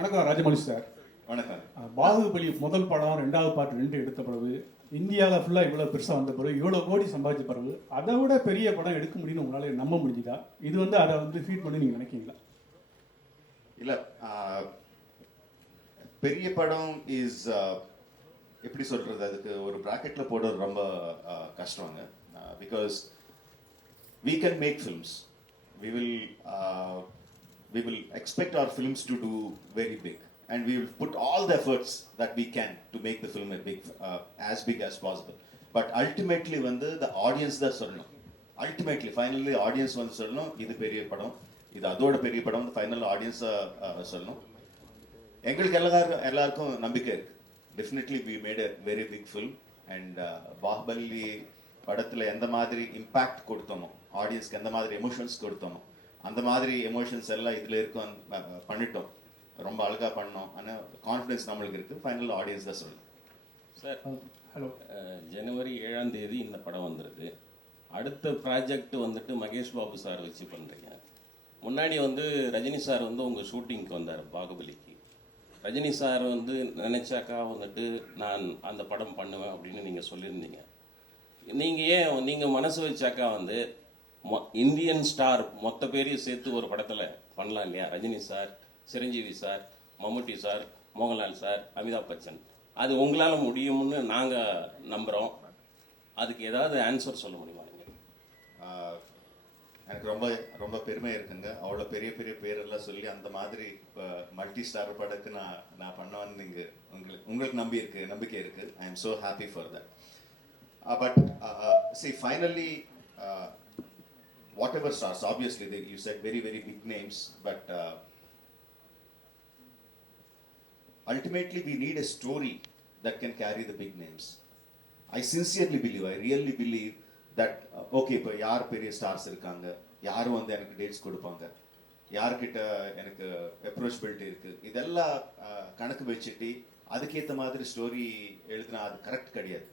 வணக்கம் ராஜமௌழி சார். வணக்கம். பாகுபலி முதல் படம் 2வது பார்ட் 2 எடுத்த பிறகு இந்தியாவில் ஃபுல்லாக இவ்வளோ பெருசாக வந்த பிறகு இவ்வளோ கோடி சம்பாதிச்ச பிறகு அதை விட பெரிய படம் எடுக்க முடியும்னு உங்களால் நம்ப முடிஞ்சுதா? இது வந்து அதை வந்து ஃபீட் பண்ணி நீங்கள் நினைக்கிறீங்களா? இல்லை, பெரிய படம் இஸ் எப்படி சொல்கிறது, அதுக்கு ஒரு ப்ராக்கெட்டில் போடுறது ரொம்ப கஷ்டங்க. Because we can make films. We will expect our films to do very big, and we will put all the efforts that we can to make the film as big as possible. But ultimately வந்து the audience தான் சொல்லணும். Ultimately finally audience வந்து சொல்லணும் இது பெரிய படம், இது அதோட பெரிய படம். ஃபைனல் ஆடியன்ஸ் சொல்லணும். எங்களுக்கு எல்லாருக்கும் நம்பிக்கை இருக்கு. Definitely we made a very big film, and Baahubali படத்தில் எந்த மாதிரி இம்பேக்ட் கொடுத்தோமோ, ஆடியன்ஸ்க்கு எந்த மாதிரி எமோஷன்ஸ் கொடுத்தோமோ, அந்த மாதிரி எமோஷன்ஸ் எல்லாம் இதில் இருக்கும் பண்ணிட்டோம். ரொம்ப அழகாக பண்ணோம். ஆனால் கான்ஃபிடன்ஸ் நம்மளுக்கு இருக்குது. ஃபைனல் ஆடியன்ஸ் தான் சொல்லணும். Sir, hello. ஜனவரி 7ஆம் தேதி இந்த படம் வந்துருக்கு. அடுத்த ப்ராஜெக்ட் வந்துட்டு மகேஷ் பாபு சார் வச்சு பண்ணுறீங்க. முன்னாடி வந்து ரஜினி சார் வந்து உங்கள் ஷூட்டிங்க்கு வந்தார் பாகுபலிக்கு. ரஜினி சார் வந்து நினச்சாக்கா வந்துட்டு நான் அந்த படம் பண்ணுவேன் அப்படின்னு நீங்கள் சொல்லியிருந்தீங்க. நீங்கள் மனசு வச்சாக்கா வந்து இந்தியன் ஸ்டார் மொத்த பேரையும் சேர்த்து ஒரு படத்தில் பண்ணலாம் இல்லையா? ரஜினி சார், சிரஞ்சீவி சார், மம்முட்டி சார், மோகன்லால் சார், அமிதாப் பச்சன். அது உங்களால் முடியும்னு நாங்கள் நம்புகிறோம். அதுக்கு ஏதாவது ஆன்சர் சொல்ல முடியுமா? நீங்கள் எனக்கு ரொம்ப ரொம்ப பெருமை இருக்குங்க. அவ்வளோ பெரிய பெரிய பேரெல்லாம் சொல்லி அந்த மாதிரி இப்போ மல்டி ஸ்டார் படத்துக்கு நான் பண்ணுவேன்னு நீங்கள் உங்களுக்கு நம்பிக்கை இருக்குது. I am so happy for that. But see, finally, whatever stars, obviously you said very very big names, but ultimately we need a story that can carry the big names. I sincerely believe, I really believe that okay, இப்போ யார் பெரிய ஸ்டார்ஸ் இருக்காங்க, யார் வந்து எனக்கு டேட்ஸ் கொடுப்பாங்க, யார்கிட்ட எனக்கு அப்ரோச்சபிலிட்டி இருக்குது, இதெல்லாம் கணக்கு வச்சுட்டு அதுக்கேற்ற மாதிரி ஸ்டோரி எழுதினா அது கரெக்ட் கிடையாது.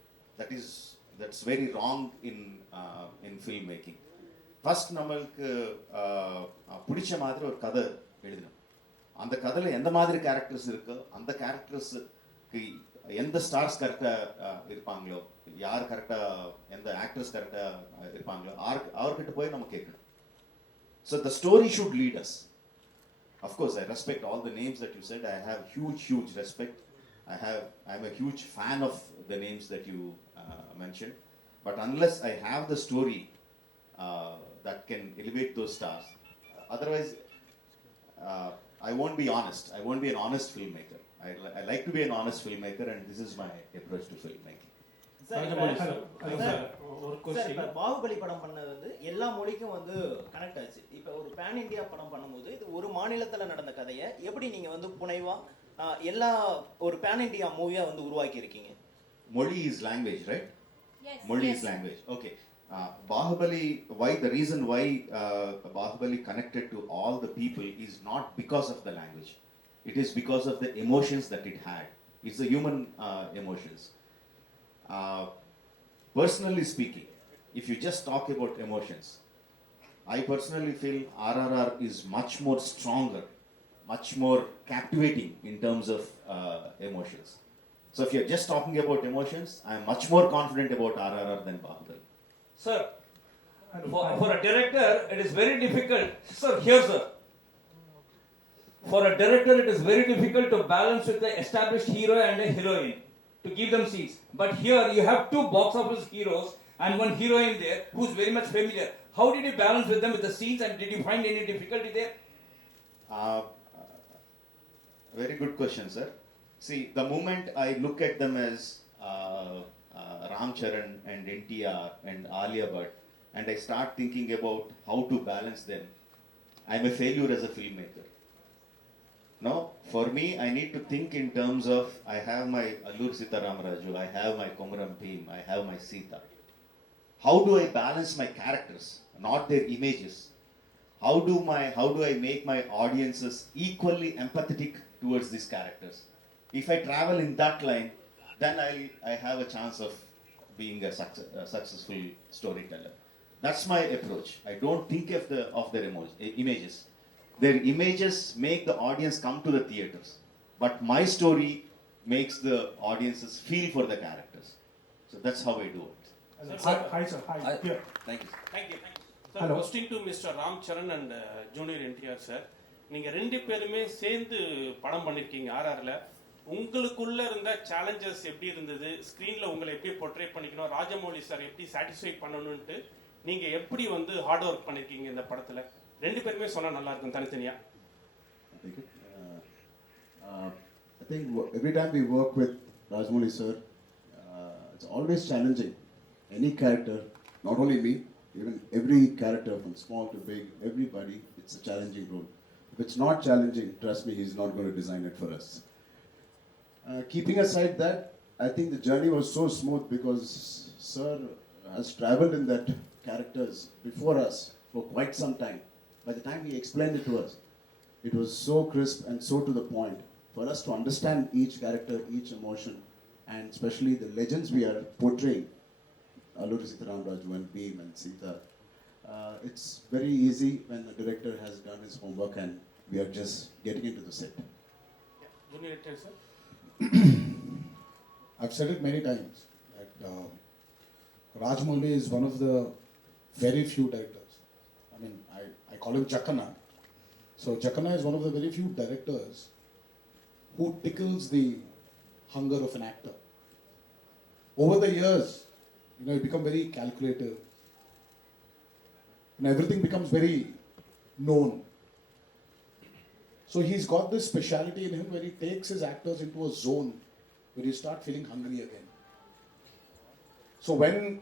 That's very wrong in filmmaking. First நம்மளுக்கு பிடிச்ச மாதிரி ஒரு கதை எழுதணும். அந்த கதையில் எந்த மாதிரி கேரக்டர்ஸ் இருக்கு, அந்த கேரக்டர்ஸுக்கு எந்த ஸ்டார்ஸ் கரெக்டாக இருப்பாங்களோ, யார் கரெக்டாக, எந்த ஆக்டர்ஸ் கரெக்டாக இருப்பாங்களோ அவர்கிட்ட போய் நம்ம கேட்கணும். So the story should lead us. Of course, I respect all the names that you said. I have huge respect. I'm a huge fan of the names that you mentioned. But unless I have the story that can elevate those stars, otherwise I won't be honest. I won't be an honest filmmaker. I like to be an honest filmmaker, and this is my approach to filmmaking. Baahubali படம் பண்ணது வந்து எல்லா மொழிக்கும் வந்து கனெக்ட் ஆச்சு. இப்போ ஒரு pan India படம் பண்ணும்போது இது ஒரு மாநிலத்தில் நடந்த கதையை எப்படி நீங்கள் வந்து புனைவா எல்லா ஒரு பேன் இண்டியா மூவியா வந்து உருவாக்கி இருக்கீங்க? Moli is language, right? Yes. Moli is language. Okay. Bahubali, the reason why Bahubali connected to all the people is not because of the language. It is because of the emotions that it had. It's the human emotions. Personally speaking, if you just talk about emotions, I personally feel RRR is much more stronger, much more captivating in terms of emotions. So if you're just talking about emotions, I'm much more confident about RRR than Bahubali. Sir, for a director, it is very difficult. Sir, here, sir. For a director, it is very difficult to balance with the established hero and a heroine to give them seats. But here, you have two box office heroes and one heroine there who's very much familiar. How did you balance with them with the scenes, and did you find any difficulty there? Very good question, sir. See, the moment I look at them as Ram Charan and NTR and Alia Bhatt, and I start thinking about how to balance them, I'm a failure as a filmmaker. No, for me, I need to think in terms of, I have my Allur Sitaramaraju, I have my Komaram Bhim, I have my Sita. How do I balance my characters, not their images? How do I make my audiences equally empathetic towards these characters? If I travel in that line, then I have a chance of being a successful storyteller. That's my approach. I don't think of their images. their images make the audience come to the theaters, but my story makes the audiences feel for the characters. So that's how I do it. Hi, sir. Hi. Here. Thank you. Thank you. Sir, Hello. question to Mr. Ram Charan and Junior NTR sir. நீங்க ரெண்டு பேருமே சேர்ந்து படம் பண்ணிருக்கீங்க ஆர்ஆர்ல. உங்களுக்குள்ள இருந்த சேலஞ்சஸ் எப்படி இருந்தது? ஸ்கிரீன்ல உங்களை எப்படி போர்ட்ரே பண்ணிக்கணும்? ராஜமௌலி சார் எப்படி சாட்டிஸ்ஃபை பண்ணணும்னு நீங்க எப்படி வந்து ஹார்ட் ஒர்க் பண்ணிருக்கீங்க இந்த படத்துல? ரெண்டு பேருமே சொன்னா நல்லா இருக்கும் தனித்தனியா. Thank you. I think every time we work with Rajmouli sir, it's always challenging. Any character, not only me, even every character from small to big, everybody, it's a challenging role. If it's not challenging, trust me, he's not going to design it for us. Keeping aside that, I think the journey was so smooth because sir has traveled in that characters before us for quite some time. By the time he explained it to us, it was so crisp and so to the point for us to understand each character, each emotion, and especially the legends we are portraying, Alluri Sitaram Raju and Bheem and Sita. It's very easy when the director has done his homework and we are just getting into the set. Junior NTR sir. I've said it many times that Rajmouli is one of the very few directors. I mean, I call him Jackana. So Jackana is one of the very few directors who tickles the hunger of an actor. Over the years, you become very calculative. And everything becomes very known. So he's got this speciality in him where he takes his actors into a zone where you start feeling hungry again. So when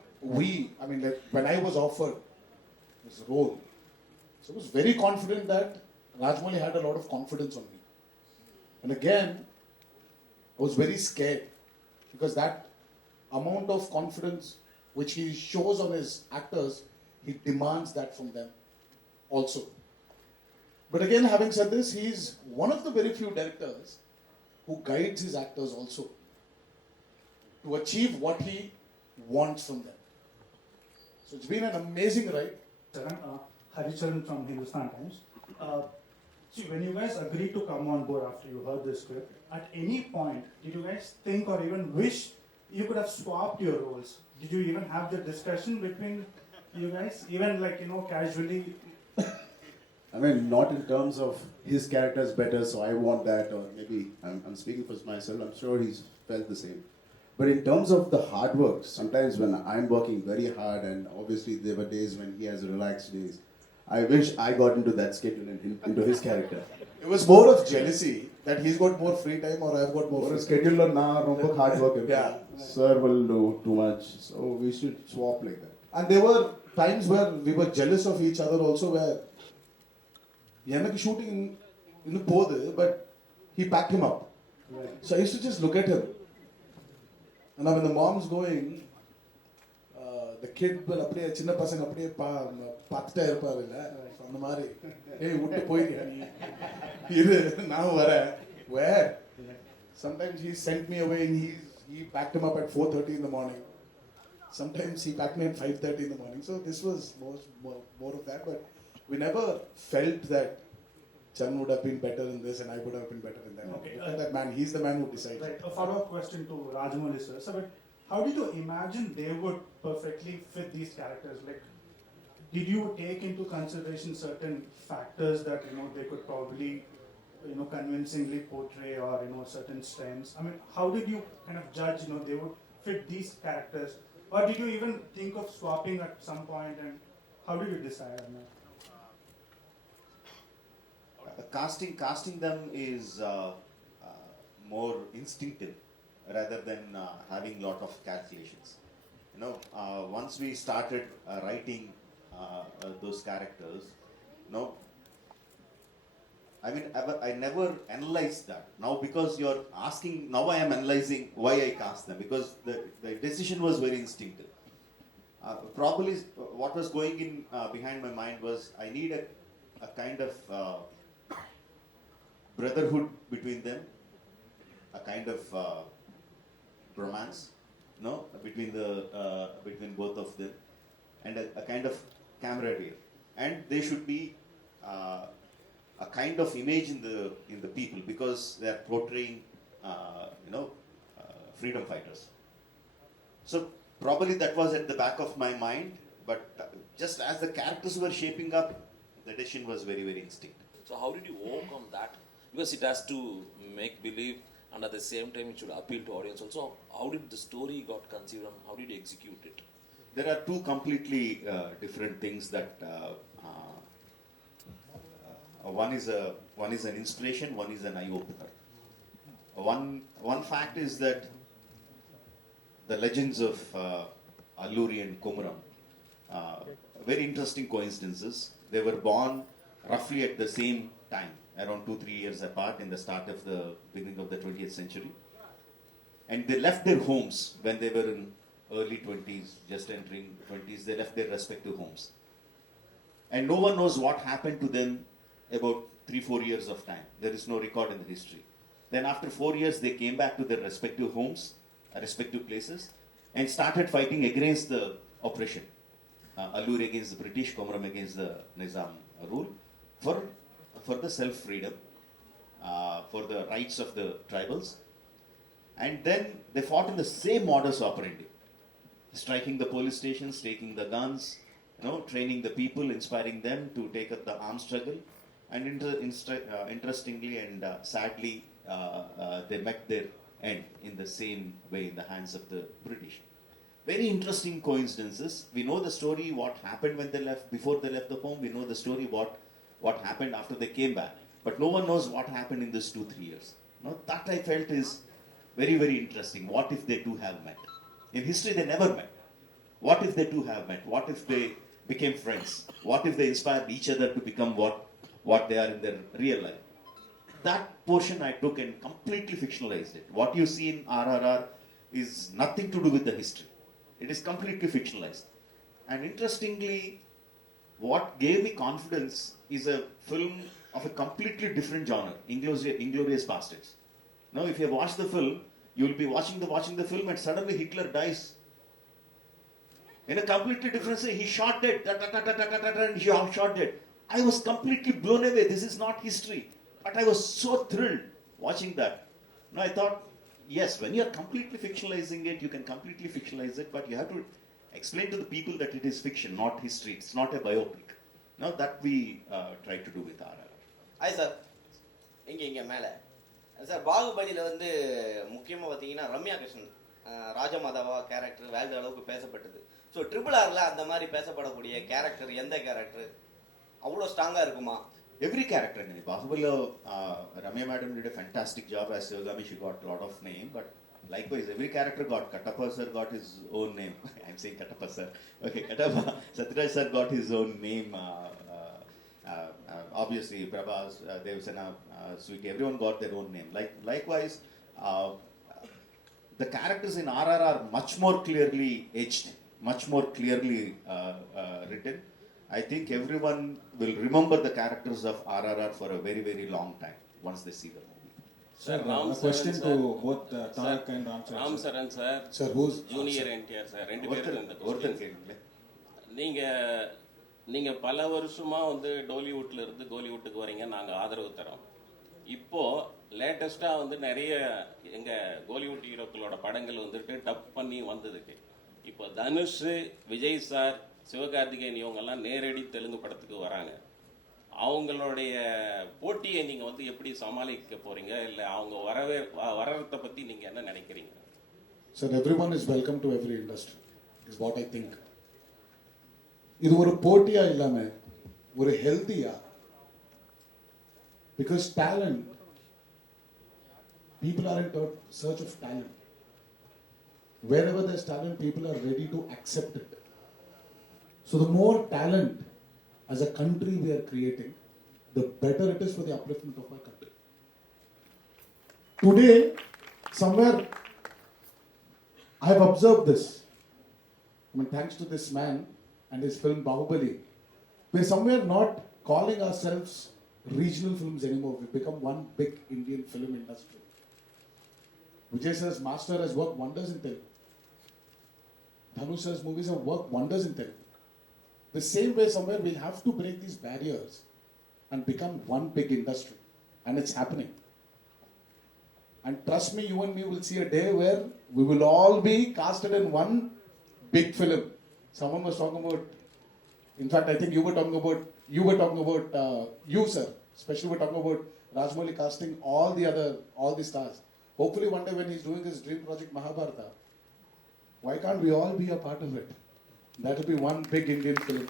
I was offered this role, so I was very confident that Rajmouli had a lot of confidence on me. And again, I was very scared because that amount of confidence which he shows on his actors, he demands that from them also. But again, having said this, he's one of the very few directors who guides his actors also to achieve what he wants from them. So it's been an amazing ride. Haricharan from Hindustan Times. See, when you guys agreed to come on board after you heard the script, at any point did you guys think or even wish you could have swapped your roles? Did you even have the discussion between you guys, even casually? I mean, not in terms of his character is better, so I want that, or maybe I'm speaking for myself, I'm sure he's felt the same. But in terms of the hard work, sometimes when I'm working very hard, and obviously there were days when he has relaxed days, I wish I got into that schedule and into his character. It was more of jealousy that he's got more free time or I've got more For a free time. schedule na romba hard work. Yeah. Sir will do too much, so we should swap like that. And there were times where we were jealous of each other also, where எனக்கு shooting இன்னும் போகுது, but he packed him up. So I used to just look at him. And now when the mom's going, the kid will அப்படியே சின்ன பசங்க அப்படியே பார்த்துட்டே இருப்பாரு இல்ல, அந்த மாதிரி ஏய் விட்டு போயிடு நீ இரு நான் வரேன். Where sometimes he sent me away and he packed him up at 4:30 in the morning. Sometimes he packed me at 5:30 in the morning. So this was more of that, but we never felt that Charan would have been better in this and I would have been better in that. Okay, Look at that man, he's the man who decides. Right. A follow-up question to Rajamouli sir. So, but how did you imagine they would perfectly fit these characters? Like, did you take into consideration certain factors that they could probably convincingly portray, or certain strengths? I mean, how did you kind of judge they would fit these characters, or did you even think of swapping at some point, and how did you decide on that? Casting them is more instinctive rather than having lot of calculations. Once we started writing those characters, I never analyzed that. Now because you're asking, now I am analyzing why I cast them, because the decision was very instinctive. Probably what was going in behind my mind was I need a kind of brotherhood between them, a kind of romance, between both of them, and a kind of camaraderie. And they should be a kind of image in the people because they are portraying, freedom fighters. So probably that was at the back of my mind, but just as the characters were shaping up, the decision was very, very instinctive. So how did you overcome that? Because it has to make believe and at the same time it should appeal to audience also. How did the story got conceived and how did you execute it? There are two completely different things that one is an inspiration, one is an eye opener. One fact is that the legends of Alluri and Komuram, very interesting coincidences. They were born roughly at the same time, around 2-3 years apart in the start of the beginning of the 20th century. And they left their homes when they were in early 20s, just entering 20s, they left their respective homes. And no one knows what happened to them about 3-4 years of time. There is no record in the history. Then after 4 years, they came back to their respective homes, respective places, and started fighting against the oppression. Alluri against the British, Komuram against the Nizam rule, for the self-freedom, for the rights of the tribals. And then they fought in the same modus operandi. Striking the police stations, taking the guns, training the people, inspiring them to take up the armed struggle. And interestingly and sadly, they met their end in the same way in the hands of the British. Very interesting coincidences. We know the story, what happened when they left, before they left the home. We know the story, what happened after they came back. But no one knows what happened in these 2-3 years. That I felt is very, very interesting. What if they two have met? In history, they never met. What if they two have met? What if they became friends? What if they inspired each other to become what they are in their real life? That portion I took and completely fictionalized it. What you see in RRR is nothing to do with the history. It is completely fictionalized. And interestingly, what gave me confidence is a film of a completely different genre, Inglourious Bastards. Now, if you have watched the film, you will be watching the film and suddenly Hitler dies. In a completely different way, he shot dead, and he shot dead. I was completely blown away. This is not history. But I was so thrilled watching that. Now I thought, yes, when you are completely fictionalizing it, you can completely fictionalize it, but you have to explain to the people that it is fiction, not history. It's not a biopic. Now that we try to do with RRR. Hi sir, இங்க மேலே சார் பாகுபலியில் வந்து முக்கியமாக பார்த்தீங்கன்னா ரம்யா கிருஷ்ணன் ராஜமாதாவா character world அளவுக்கு பேசப்பட்டது. ஸோ RRRல அந்த மாதிரி பேசப்படக்கூடிய கேரக்டர் எந்த கேரக்டர் அவ்வளோ ஸ்ட்ராங்காக இருக்குமா? Every character in Bahubali, Ramya madam did a fantastic job as Sivagami. She got a lot of name, but likewise, every character got. Kattappa sir got his own name. I'm saying Kattappa sir. Okay, Kattappa. Satyaraj sir got his own name. Obviously, Prabhas, Devsena, Sweetie, everyone got their own name. Likewise, the characters in RRR are much more clearly etched, much more clearly written. I think everyone will remember the characters of RRR for a very, very long time once they see the movie. Sir, a question to both Tarak and Ram sir. Ram Saran sir, Sir, who's junior NTR sir, ரெண்டு பேரும் இந்த ஒருத்தர் question. கேளுங்களேன். நீங்க பல வருஷமா வந்து டோலிவுட்ல இருந்து கோலிவுட்டுக்கு வரீங்க, நாங்க ஆதரவு தரோம். இப்போ லேட்டஸ்டா வந்து நிறைய எங்க கோலிவுட் ஹீரோக்களோட படங்கள் வந்துட்டு டப் பண்ணி வந்ததுக்கு இப்போ தனுஷ், விஜய் சார், சிவகார்த்திகேயன் இவங்கெல்லாம் நேரடி தெலுங்கு படத்துக்கு வராங்க. அவங்களுடைய போட்டியை நீங்க வந்து எப்படி சமாளிக்க போறீங்க, இல்ல அவங்க வரறத பத்தி நீங்க என்ன நினைக்கிறீங்க? Sir, everyone is welcome to every industry, is what I think. இது ஒரு போட்டியா இல்லாம ஒரு ஹெல்தியா, because talent, people are in search of talent. Wherever there's talent, people are ready to accept it. So the more talent as a country we are creating, the better it is for the upliftment of our country. Today, somewhere, I have observed this. I mean, thanks to this man and his film Bahubali, we're somewhere not calling ourselves regional films anymore. We've become one big Indian film industry. Vijay sir's master has worked wonders in Telugu. Dhanush sir's movies have worked wonders in Telugu. The same way, somewhere we'll have to break these barriers and become one big industry. And it's happening. And trust me, you and me will see a day where we will all be casted in one big film. Someone was talking about, in fact, I think you were talking about, you sir, especially were talking about Rajmouli casting all the stars. Hopefully one day when he's doing his dream project Mahabharata, why can't we all be a part of it? That will be one big Indian film.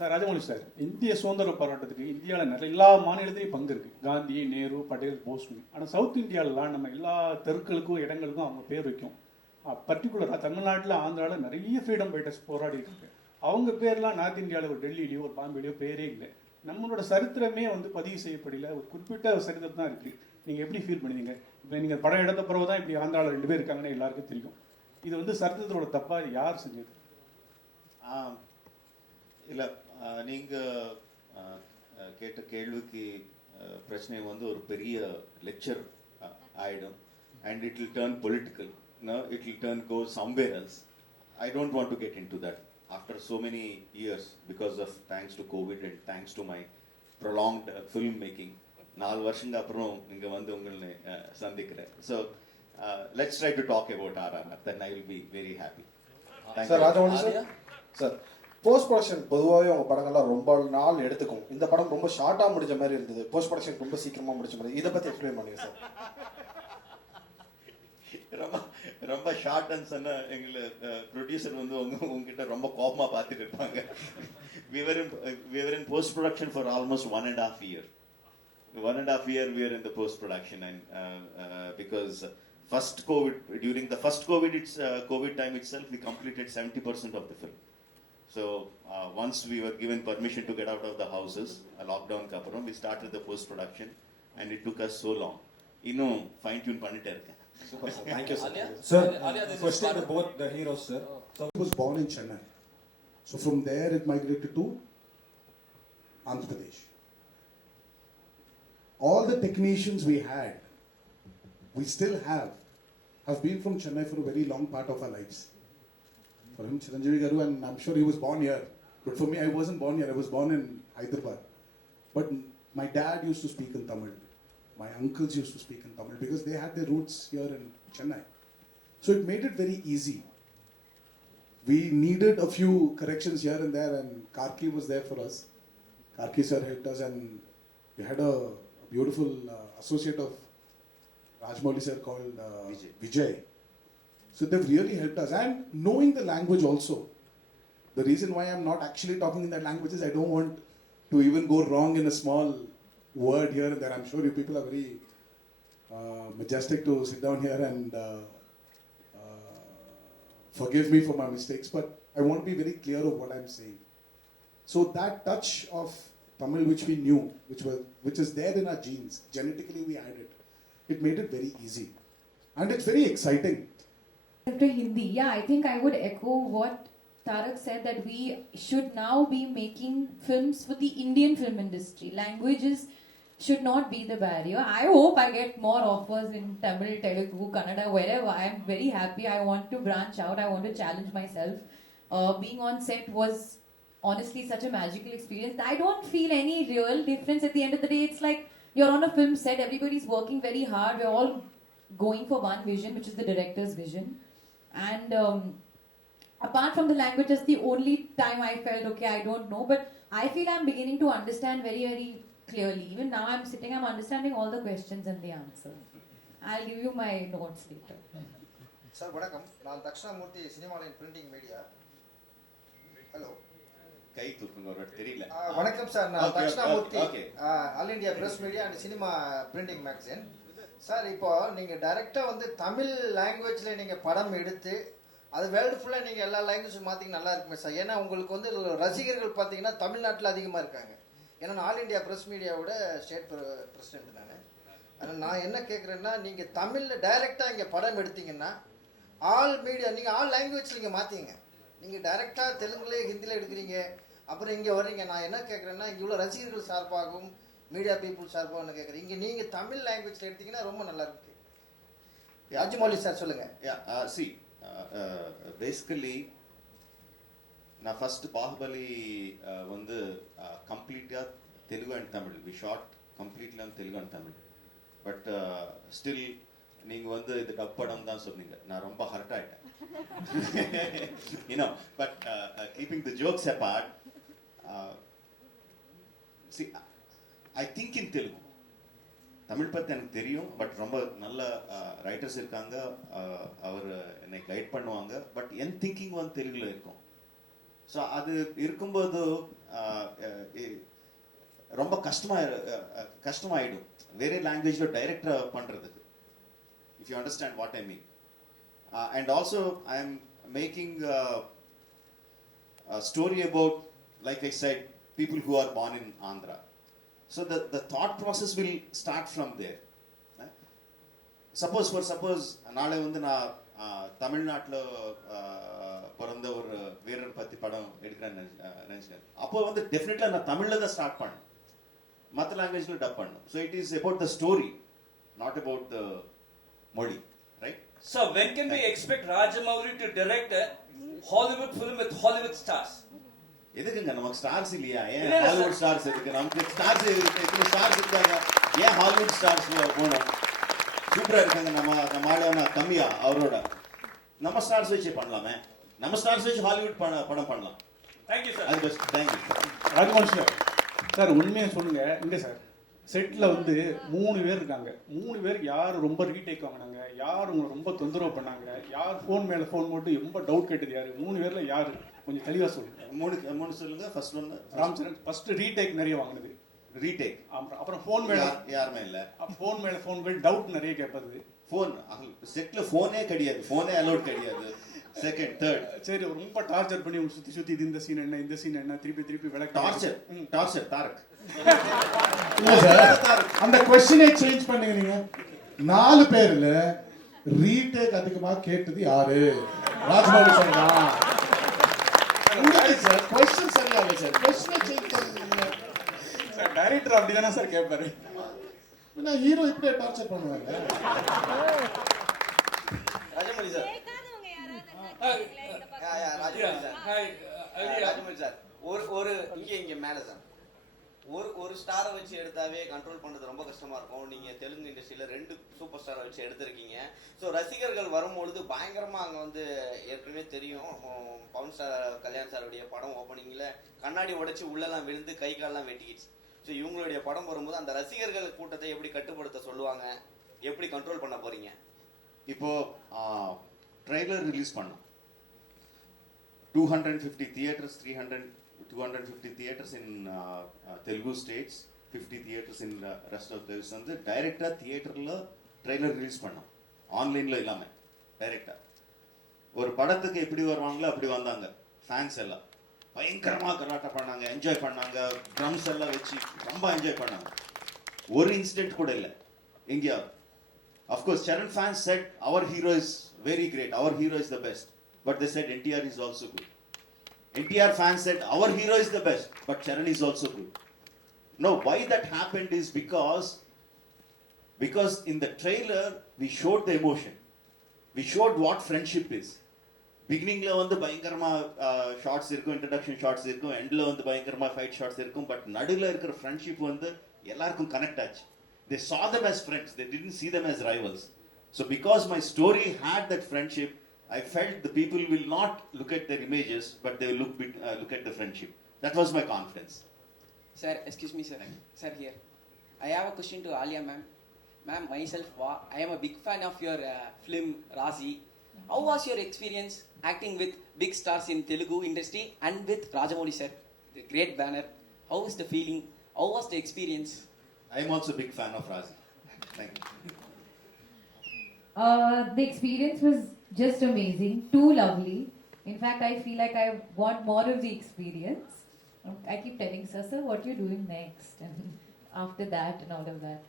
Rajamouli சார், இந்திய சுதந்திர போராட்டத்துக்கு இந்தியாவில் எல்லா மாநிலத்திலையும் பங்கு இருக்குது. காந்தி, நேரு, பட்டேல், போஸ்னி. ஆனால் சவுத் இந்தியாவிலாம் நம்ம எல்லா தெருக்களுக்கும் இடங்களுக்கும் அவங்க பேர் வைக்கும். பர்டிகுலராக தமிழ்நாட்டில், ஆந்திராவில் நிறைய ஃப்ரீடம் ஃபைட்டர்ஸ் போராடி இருக்காங்க. அவங்க பேர்லாம் நார்த் இந்தியாவில் ஒரு டெல்லியிலையோ ஒரு பாம்பேலையோ பேரே இல்லை. நம்மளோட சரித்திரமே பதிவு செய்யப்படல. ஒரு குறிப்பிட்ட சரித்திரம் தான் இருக்குது. நீங்கள் எப்படி ஃபீல் பண்ணுவீங்க? இப்போ நீங்கள் படம் எடுத்த பிறகு தான் இப்படி ஆந்திராவில் 2 பேர் இருக்காங்கன்னு எல்லாருக்கும் தெரியும். இது சரித்திரத்தோட தப்பாக யார் செஞ்சது? இல்லை, நீங்கள் கேட்ட கேள்விக்கு பிரச்சனை ஒரு பெரிய லெக்சர் ஆகிடும். And it will turn political. It will turn go somewhere else. I don't want to get into that. After so many years, because of thanks to COVID and thanks to my prolonged film making, 4 வருஷங்க அப்புறம் இங்கே உங்களை சந்திக்கிறேன். So let's try to talk about RRR. Then I will be very happy. Sir, Rajamouli sir, sir post production பொதுவாகவே உங்கள் படங்கள்லாம் ரொம்ப நாள் எடுத்துக்கும். இந்த படம் ரொம்ப ஷார்ட்டாக முடிஞ்ச மாதிரி இருந்தது, போஸ்ட் ப்ரொடக்ஷன் ரொம்ப சீக்கிரமாக முடிச்ச மாதிரி. இதை பற்றி எக்ஸ்பிளைன் பண்ணுங்க சார். ரொம்ப ஷார்ட்னு சொன்ன எங்களை ப்ரொடியூசர் உங்ககிட்ட ரொம்ப கோபமாக பார்த்துட்டு இருப்பாங்க. we were in post production for almost 1.5 years. 1.5 years we were in the post production, and because during the first COVID time itself, we completed 70% of the film. So once we were given permission to get out of the houses, lockdown kappuram, we started the post production, and it took us so long. Innum fine tune பண்ணிட்டே இருக்கேன். Super sir, thank you sir. Sir, question to both the heroes, sir. So he was born in Chennai. So from there it migrated to Andhra Pradesh. All the technicians we still have been from Chennai for a very long part of our lives. For him, Chiranjeevi Garu, and I'm sure he was born here. But for me, I wasn't born here. I was born in Hyderabad. But my dad used to speak in Tamil. My uncles used to speak in Tamil because they had their roots here in Chennai. So it made it very easy. We needed a few corrections here and there, and Karki was there for us. Karki sir helped us, and we had a beautiful associate of Rajmouli sir called Vijay. So they've really helped us. And knowing the language also. The reason why I'm not actually talking in that language is I don't want to even go wrong in a small word here and there. I'm sure you people are very majestic to sit down here and forgive me for my mistakes, but I want to be very clear of what I'm saying. So that touch of Tamil which we knew, which is there in our genes, genetically we had it. It made it very easy. And it's very exciting. To Hindi, yeah, I think I would echo what Tarak said, that we should now be making films for the Indian film industry. Languages should not be the barrier. I hope I get more offers in Tamil, Telugu, Kannada, wherever. I am very happy. I want to branch out. I want to challenge myself. Being on set was honestly such a magical experience. I don't feel any real difference at the end of the day. It's like you're on a film set. Everybody's working very hard. We're all going for one vision, which is the director's vision. And apart from the language, that's the only time I felt, okay, I don't know. But I feel I'm beginning to understand very, very clearly. Even now I'm understanding all the questions and the answers. I'll give you my notes later. Sir வணக்கம், நான் தக்ஷணாமூர்த்தி சினிமாலின் printing media. Hello, கை தூக்குங்க, தெரியல. வணக்கம் சார், நான் Dakshinamurthy, all India press media and cinema printing magazine. Sir, இப்போ நீங்கள் டைரெக்டாக தமிழ் லாங்குவேஜில் நீங்கள் படம் எடுத்து அது வேர்ல்டு ஃபுல்லாக நீங்கள் எல்லா லாங்குவேஜும் மாற்றிங்க, நல்லா இருக்குமே சார். ஏன்னா உங்களுக்கு ரசிகர்கள் பார்த்தீங்கன்னா தமிழ்நாட்டில் அதிகமாக இருக்காங்க. ஏன்னா நான் ஆல் இண்டியா ப்ரெஸ் மீடியாவோட ஸ்டேட் பிரசிடென்ட் நான். ஆனால் நான் என்ன கேட்குறேன்னா, நீங்கள் தமிழில் டைரெக்டாக இங்கே படம் எடுத்தீங்கன்னா ஆல் மீடியா நீங்கள் ஆல் லாங்குவேஜில் நீங்கள் மாற்றிங்க. நீங்கள் டைரெக்டாக தெலுங்குல ஹிந்தியில் எடுக்கிறீங்க, அப்புறம் இங்கே வர்றீங்க. நான் என்ன கேட்குறேன்னா, இங்கே உள்ள ரசிகர்கள் சார்பாகவும் மீடியா பீப்புள் சார்பாகவும் கேட்குறேன், இங்கே நீங்கள் தமிழ் லாங்குவேஜில் எடுத்தீங்கன்னா ரொம்ப நல்லா இருக்கு. ராஜமௌலி சார் சொல்லுங்கள். பேசிக்கலி நான் ஃபர்ஸ்ட் பாகுபலி வந்து கம்ப்ளீட்டாக Telugu and Tamil we shot completely on Telugu and Tamil but still நீங்கள் வந்து இது டப் படம் தான் சொன்னீங்க நான் ரொம்ப ஹர்ட் ஆகிட்டேன் you know but keeping the jokes abort see I think in Telugu Tamil பற்றி எனக்கு தெரியும் பட் ரொம்ப நல்ல ரைட்டர்ஸ் இருக்காங்க அவர் என்னை கைட் பண்ணுவாங்க பட் என் திங்கிங் வந்து தெலுங்குல இருக்கும் ஸோ அது இருக்கும்போது ரொம்ப கஷ்டமாயிடும் வேறு லாங்குவேஜில் டைரக்டாக பண்ணுறதுக்கு if you understand what I mean and also I am making story about like I set people who are born in Andhra. So the thought process will start from there. Suppose நாளை வந்து நான் தமிழ்நாட்டில் பிறந்த ஒரு வீரர் பற்றி படம் எடுக்கிறேன்னு நினச்சினேன் அப்போ வந்து டெஃபினெட்லாக நான் தமிழில் தான் ஸ்டார்ட் பண்ணேன் மற்ற லாங்குவேஜில் டப் பண்ணேன் so it is about the story not about the மொழி right So when can we expect Rajamouli to direct a Hollywood film with Hollywood stars? எதுக்குங்க நமக்கு ஸ்டார்ஸ் இல்லையா ஏன் ஹாலிவுட் ஸ்டார்ஸ் இருக்கு நமக்கு ஸ்டார்ஸ் இத்தனை ஸ்டார்ஸ் இருக்காங்க ஏன் ஹாலிவுட் ஸ்டார்ஸ் போகணும் சூப்பரா இருக்காங்க நம்ம ஆளவனா கம்மியா அவரோட நம்ம ஸ்டார்ஸ் வச்சு பண்ணலாமே நம்ம ஸ்டார்ஸ் வச்சு ஹாலிவுட் படம் பண்ணலாம் Thank you, sir. அது பெஸ்ட் தேங்க்யூ ராஜ்மோகன் சார் உண்மையை சொல்லுங்க இங்க சார் செட்டில் வந்து 3 பேர் இருக்காங்க 3 பேர் யார் ரொம்ப ரீடேக் வாங்கினாங்க யார் உங்களை ரொம்ப தொந்தரவு பண்ணாங்க யார் ஃபோன் மேலே ஃபோன் போட்டு ரொம்ப டவுட் கேட்டது யார் 3 பேரில் யார் கொஞ்சம் தெளிவாக சொல்லுங்க மூணு சொல்லுங்க ஃபர்ஸ்ட் ஒன்று ராம்சரன் ஃபர்ஸ்ட் ரீடேக் நிறைய வாங்கினது ரீடேக் அப்புறம் ஃபோன் மேலே யாருமே இல்லை ஃபோன் மேலே ஃபோன் போய் டவுட் நிறைய கேட்பது ஃபோன் செட்டில் ஃபோனே கிடையாது ஃபோனே அலோட் கிடையாது செகண்ட் தேர்ட் சரி ரொம்ப டார்ச்சர் பண்ணி உங்க சுற்றி இது இந்த சீன் என்ன இந்த சீன் என்ன திருப்பி விளக்க டார்ச்சர் தாரக் இல்ல சார் அந்த क्वेश्चनே சேஞ்ச் பண்ணுங்க நீங்க 4 பேர்ல ரீடேக் அதிகமா கேட்டது யாரு ராஜ்மௌலி சார் தான் சார் क्वेश्चन சரியா இல்ல சார் क्वेश्चनே சேஞ்ச் பண்ணுங்க சார் டைரக்டர் அப்படிதானே சார் கேட்பாரு நான் ஹீரோ இப்படியே டார்ச்சர் பண்ணுவாங்க ராஜமௌலி சார் ராஜமௌலி சார் ஒரு இங்க மேல சார் ஒரு ஸ்டாரை வச்சு எடுத்தாவே கண்ட்ரோல் பண்றது ரொம்ப கஷ்டமா இருக்கும் நீங்க தெலுங்கு இண்டஸ்ட்ரியில 2 சூப்பர் ஸ்டாரை வச்சு எடுத்திருக்கீங்க ஸோ ரசிகர்கள் வரும்பொழுது பயங்கரமா அங்க வந்து ஏற்கனவே தெரியும் பவன் சார் கல்யாண் சாருடைய படம் ஓப்பனிங்ல கண்ணாடி உடைச்சு உள்ளெல்லாம் விழுந்து கை காலெல்லாம் வெட்டிக்கிச்சு ஸோ இவங்களுடைய படம் வரும்போது அந்த ரசிகர்கள் கூட்டத்தை எப்படி கட்டுப்படுத்த சொல்லுவாங்க எப்படி கண்ட்ரோல் பண்ண போறீங்க இப்போ ட்ரெய்லர் ரிலீஸ் பண்ணோம் 250 theaters 250 theaters in Telugu states 50 theaters in rest of the வந்து டைரக்டா தியேட்டர்ல ட்ரெய்லர் ரிலீஸ் பண்ணோம் ஆன்லைன்ல இல்லாம டைரக்டா ஒரு படத்துக்கு எப்படி வருவாங்களோ அப்படி வந்தாங்க ஃபேன்ஸ் எல்லாம் பயங்கரமா கலாட்டா பண்ணாங்க என்ஜாய் பண்ணாங்க ட்ரம்ஸ் எல்லாம் வச்சு ரொம்ப என்ஜாய் பண்ணாங்க ஒரு இன்சிடென்ட் கூட இல்லை எங்கேயாவது of course Charan fans said our hero is very great our hero is the best but they said NTR is also good NTR fans said our hero is the best but Charan is also good no why that happened is because in the trailer we showed the emotion we showed what friendship is beginning la vandu bayangarama shots irukum introduction shots irukum end la vandu bayangarama fight shots irukum but nadula irukra friendship vandu ellarkum connect aachu they saw them as friends they didn't see them as rivals so because my story had that friendship I felt the people will not look at their images but they will look at the friendship that was my confidence sir excuse me sir sir here I have a question to Alia ma'am myself I am a big fan of your film Razi how was your experience acting with big stars in Telugu industry and with Rajamouli sir the great banner how was the feeling how was the experience I am also a big fan of Razi thank you The experience was just amazing, too lovely. In fact, I feel like I want more of the experience. I keep telling sir, what are you doing next? And after that and all of that.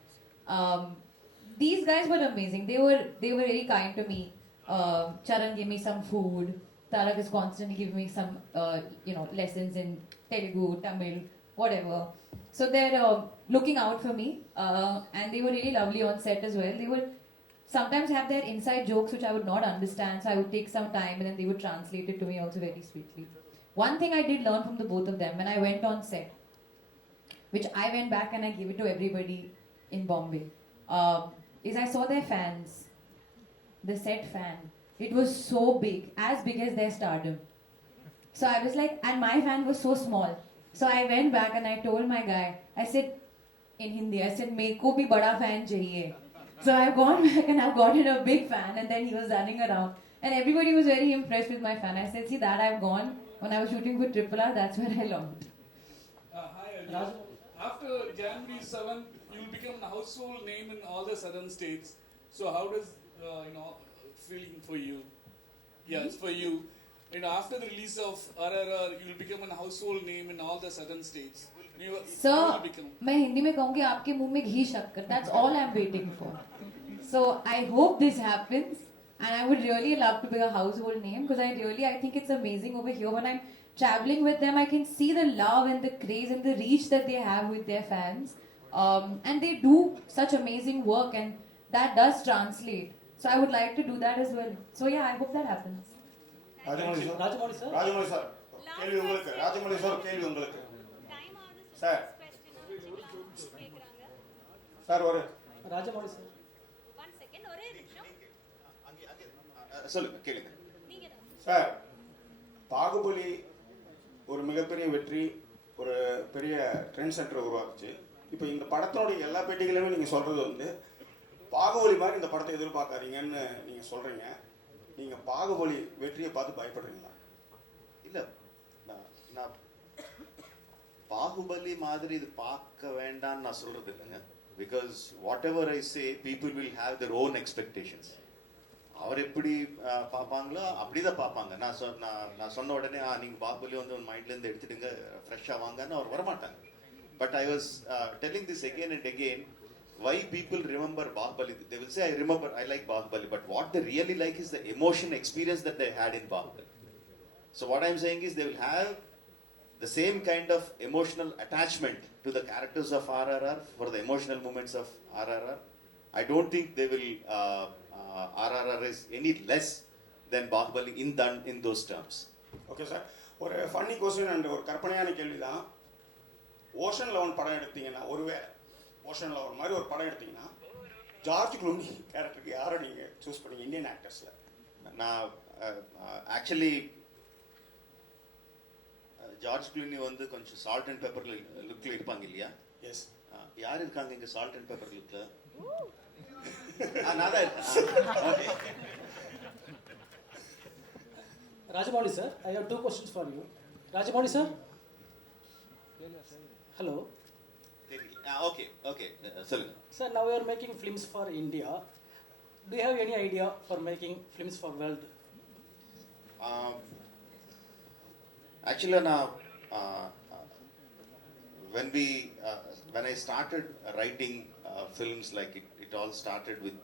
These guys were amazing. They were very kind to me. Charan gave me some food. Tarak is constantly giving me some, lessons in Telugu, Tamil, whatever. So they're looking out for me. And they were really lovely on set as well. They would sometimes have their inside jokes which I would not understand. So I would take some time and then they would translate it to me also very sweetly. one thing I did learn from the both of them when I went on set, which I went back and I gave it to everybody in Bombay, is I saw their fans, the set fan. It was so big as their stardom. So I was like, and my fan was so small. So I went back and I told my guy, I said in Hindi, I said, "Meko bhi bada fan chahiye." So I've gone back and I've gotten a big fan, and then he was running around. And everybody was very impressed with my fan. I said, see, that I've gone when I was shooting with Triple R, that's where I learned. Hi, Ali. After January 7th, you'll become a household name in all the southern states. So how does, feeling for you? Yeah, it's for you. After the release of RRR, you'll become a household name in all the southern states. Sir, मैं हिंदी में कहूँगी आपके मुंह में घी शक्कर. That's all I'm waiting for. So I hope this happens, and I would really love to be a household name because I think it's amazing over here. When I'm traveling with them, I can see the love and the craze and the reach that they have with their fans, and they do such amazing work, and that does translate. So I would like to do that as well. So yeah, I hope that happens. Rajamouli சார் கேள்வி உங்களுக்கு. ராஜமௌலி சார் கேள்வி உங்களுக்கு. Sir sir ஒரு ராஜமௌலி சார் சொல்லுங்க, கேளுங்க. சார், பாகுபலி ஒரு மிகப்பெரிய வெற்றி, ஒரு பெரிய ட்ரெண்ட் சென்டர் உருவாக்குச்சு. இப்போ இந்த படத்தோடைய எல்லா பேட்டிகளுமே நீங்கள் சொல்கிறது வந்து பாகுபலி மாதிரி இந்த படத்தை எதிர்பார்க்காதீங்கன்னு நீங்கள் சொல்கிறீங்க. நீங்கள் பாகுபலி வெற்றியை பார்த்து பயப்படுறீங்களா? இல்லை, நான் பாகுபலி மாதிரி இது பார்க்க வேண்டாம்னு நான் சொல்கிறது இல்லைங்க. Because what ever I say people will have their own expectations. அவர் எப்படி பார்ப்பாங்களோ அப்படிதான் பார்ப்பாங்க. நான் சொன்ன உடனே நீங்கள் பாகுபலி வந்து உன் மைண்ட்லேருந்து எடுத்துடுங்க, ஃப்ரெஷ்ஷாக வாங்கன்னு அவர் வரமாட்டாங்க. But I was telling this again and again, why people remember Bahubali. They will say, I remember, I like Bahubali, but what they really like is the emotion experience that they had in Bahubali. So what I'm saying is they will have the same kind of emotional attachment to the characters of RRR for the emotional moments of RRR. I don't think they will RRR is any less than Bahubali in those terms. Okay sir, ஒரு funny question and ஒரு கற்பனையான கேள்வி தான். Ocean eleven படம் எடுத்தீங்கன்னா, ஒருவேளை ocean eleven மாதிரி ஒரு படம் எடுத்தீங்கன்னா ஜார்ஜ் க்ளூனி கேரக்டருக்கு யாரை நீங்கள் சூஸ் பண்ணீங்க இந்தியன் ஆக்டர்ஸில்? நான் ஆக்சுவலி ஜார்ஜ் க்ளூனி வந்து கொஞ்சம் சால்ட் அண்ட் பெப்பர் லுக்கில் இருப்பாங்க இல்லையா? எஸ். யார் இருக்காங்க இங்கே சால்ட் அண்ட் பெப்பர் லுக்கில்? நான் தான் இருக்கேன். Rajamouli sir, I have two questions for you. Rajamouli sir? Hello. Okay. Sorry. Sir, now we are making films for India. Do you have any idea for making films for world? Actually, when I started writing films, like it all started with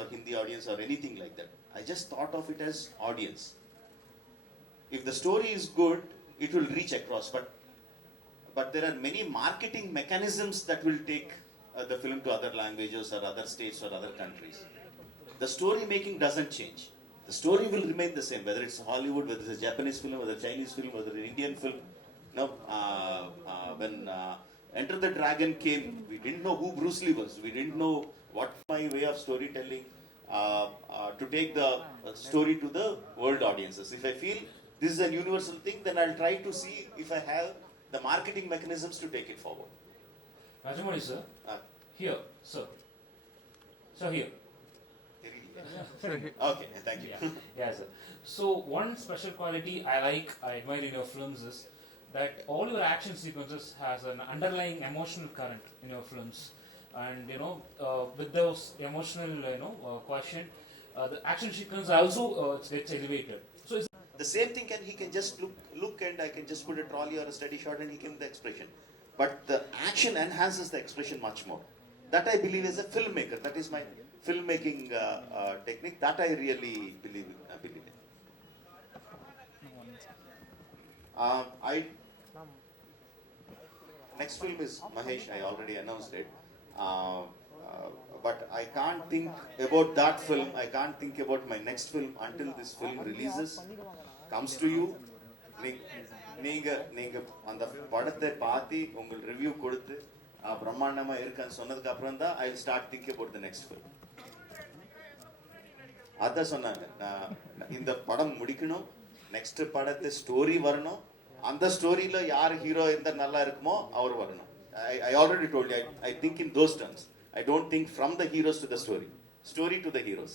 or Hindi audience or anything like that. I just thought of it as audience. If the story is good, it will reach across. But there are many marketing mechanisms that will take the film to other languages or other states or other countries. The story making doesn't change. The story will remain the same, whether it's Hollywood, whether it's a Japanese film, whether a Chinese film, whether an Indian film. No, when Enter the Dragon came, we didn't know who Bruce Lee was. We didn't know what my way of storytelling to take the story to the world audiences. If I feel this is a universal thing, then I'll try to see if I have the marketing mechanisms to take it forward. Rajamouli sir, here, sir. So here. Okay, thank you. Yeah, sir. So one special quality I admire in your films is that all your action sequences has an underlying emotional current in your films, and with those emotional quotient, the action sequence also gets elevated. So the same thing he can just look and I can just put a trolley or a steady shot and he can the expression. But the action enhances the expression much more. That I believe as a filmmaker. That is my filmmaking technique. That I really believe in. Next film is Mahesh. I already announced it. But I can't think about that film. I can't think about my next film until this film releases. Comes to you, நீங்க நீங்க அந்த படத்தை பார்த்து உங்கள் ரிவ்யூ கொடுத்து பிரம்மாண்டமா இருக்குன்னு சொன்னதுக்கு அப்புறம் தான் I will start think about the next film. அதான் சொன்னாங்க, நான் இந்த படம் முடிக்கணும், நெக்ஸ்ட் படத்தை ஸ்டோரி வரணும், அந்த ஸ்டோரியில யார் ஹீரோ இருந்தா நல்லா இருக்குமோ அவர் வரணும். I already told you, I think in those terms. I don't think from the heroes to the story to the heroes.